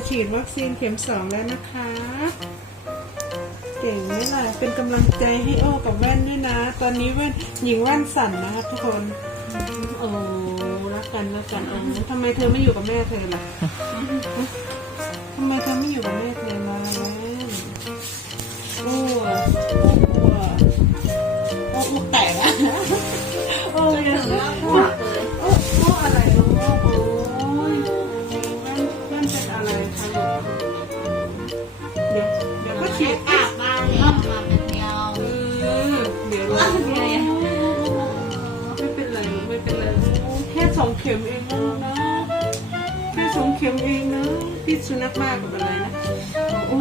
มาฉีดวัคซีนเข็มสองแล้วนะคะ เก่งไหมล่ะเป็นกำลังใจให้โอ้กับแว่นด้วยนะ ตอนนี้แว่นหญิงแว่นสั่นนะครับทุกคนโอ้รักกันรักกันโอ้ทำไมเธอไม่อยู่กับแม่เธอล่ะทำไมเธอไม่อยู่กับแม่เธอล่ะแว่นโอ้ ฉีดกลับบ้านแล้วมาเป็นเดียวเออเดี๋ยวเราไม่เป็นไรไม่เป็นไรแค่สองเข็มเองนะแค่สองเข็มเองนะพี่สุนัขมากกับอะไรนะโอ้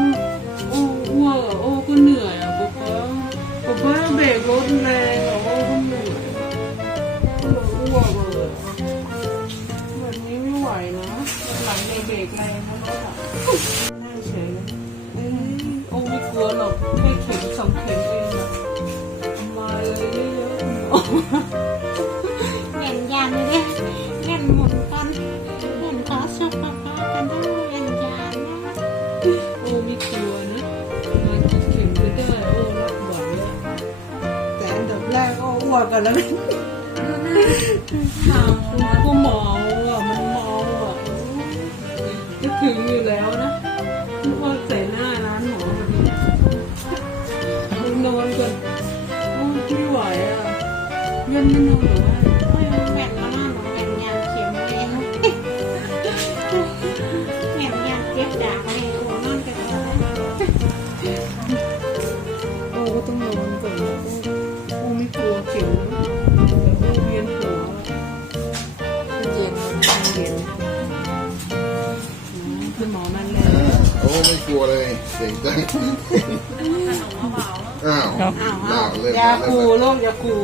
โอ้อ้วกโอ้ก็เหนื่อยอะป๊าป๊าป๊าป๊าเบรกรถแรงอะโอ้ก็เหนื่อยอ้วกเลยแบบนี้ไม่ไหวนะหลังในเบรกแรงนะรถอะ โอ้ไม่กลัวหรอกแค่เข็มสองเข็มเองอะมาเลยเยอะๆโอ้เห็นยันเลยเห็นหมุนกันเห็นเขาชอบป้าป้ากันด้วยเห็นยันนะโอ้ไมีกลัวนะมากินเข็มก็ได้โอ้รับไหวอะแต่อันดับแรกโอ้อ้วกกันแล้วนะเมาก็เมาอะมันเมาอะจะถึงอยู่แล้วนะนึกว่าใส่หน้ เยันไม่นอนหรือว่าโอ้ยแม่นมาหน้าหนูเห็นยันเข็มเลยเห็นยันเจ็บดาบเลยหัวนอนกันเลยโอ้ก็ต้องนอนก่อนนะโอ้โอ้ไม่กลัวเข็มนะแต่โอ้เวียนหัวเย็นเย็นคุณหมอมันแล้วโอ้ไม่กลัวเลยเสียงจังอ้าวอ้าวอ้าอ้าววเริ่มอย่าแล้วคูเริ่มแล้วลูกอย่าคู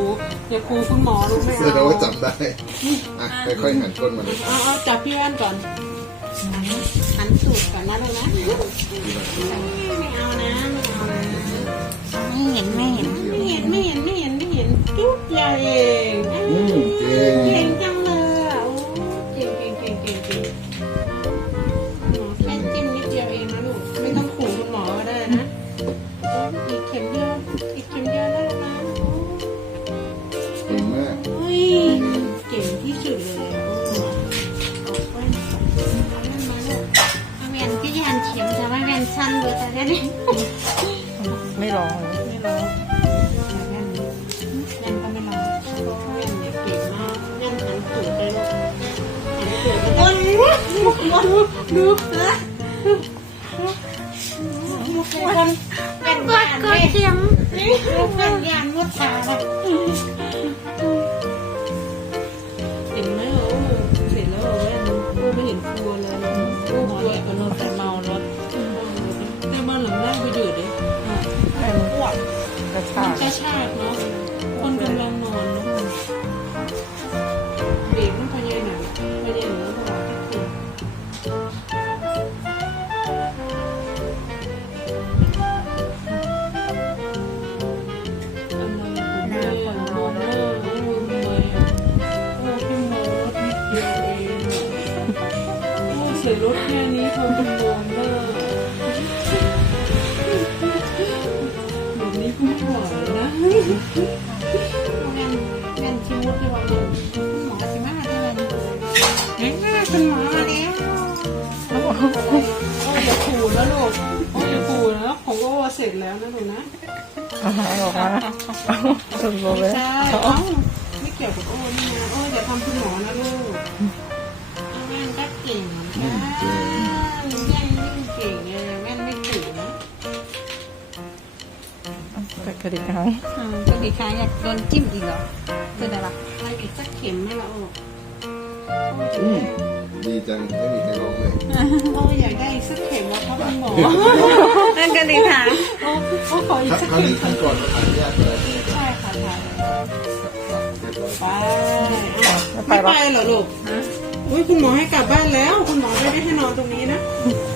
อย่าคูคุณหมอลูกไม่แสดงเอาว่าจำได้อะค่อยๆหันก้นมาเลยเอาเอาจับพี่แว่นก่อนหันสูตรก่อนนะลูกนะไม่เอานะไม่เอานะไม่เห็นไม่เห็นไม่เห็นไม่เห็นไม่เห็นไม่เห็นจุ๊บใหญ่เองอืมเก่งเก่งจังเลยอะโอ้เก่งเก่งเก่งเก่งเก่ง เก่งมาก เฮ้ยเก่งที่สุดเลยอะโอ้เอาแว่นเอาแว่นมาลูกแม่นก็ยันเข็มแต่ว่าแม่นสั้นเบอร์ต่แค่นี้ไม่ร้องไม่ร้องเอาแว่นแว่นก็ไม่ร้องแว่นเนี่ยเก่งมากแว่นหันตูดได้ลูกหันตูดไปโอ้ยดูดูคนเป็นยานก็เข็มเป็นยานมุดขาแบบ ระชากกระชากเนาะ คนกำลังนอนเนาะเบรกมันพยายหนังพยายหนูตลอดที่คืนอะไรของแม่มองหน้าโอ้ยทำไมอะโอ้พี่มองรถนิดเดียวเองอะโอ้ใส่รถแค่นี้ทำเป็น คุณหมอมาแล้วโอ้อย่าขู่นะลูกโอ้อย่าขู่นะของโอ้เสร็จแล้วนะลูกนะอาหายออกมาสุดโบเลยใช่เอ้าไม่เกี่ยวกับโอ้นี่นะโอ้อย่าทำคุณหมอนะลูกแม่นก็เก่งอืมเก่งแม่นยิ่งเก่งเลยแม่นไม่ตื่นนะแต่กระดิกหางก็ดีคล้ายอยากโดนจิ้มอีกเหรอคืออะไรวะอะไรอีกสักเข็มไหมล่ะโอ้โอ้จะอืมได้ดีจังไม่มีใครร้องเลยโอ้อยากได้อีกสักเข็มแล้วครับคุณหมอนั่นก็ดีค่ะโอ้โอ้ขออีกถ้าสักครั้งเข็มนี้ขั้นก่อนมาถ่ายยากเลยใช่ไหมใช่ค่ะถ่ายเรียบร้อยไปไม่ไปเหรอลูกอุ้ยคุณหมอให้กลับบ้านแล้ว คุณหมอไม่ได้ให้นอนตรงนี้นะอ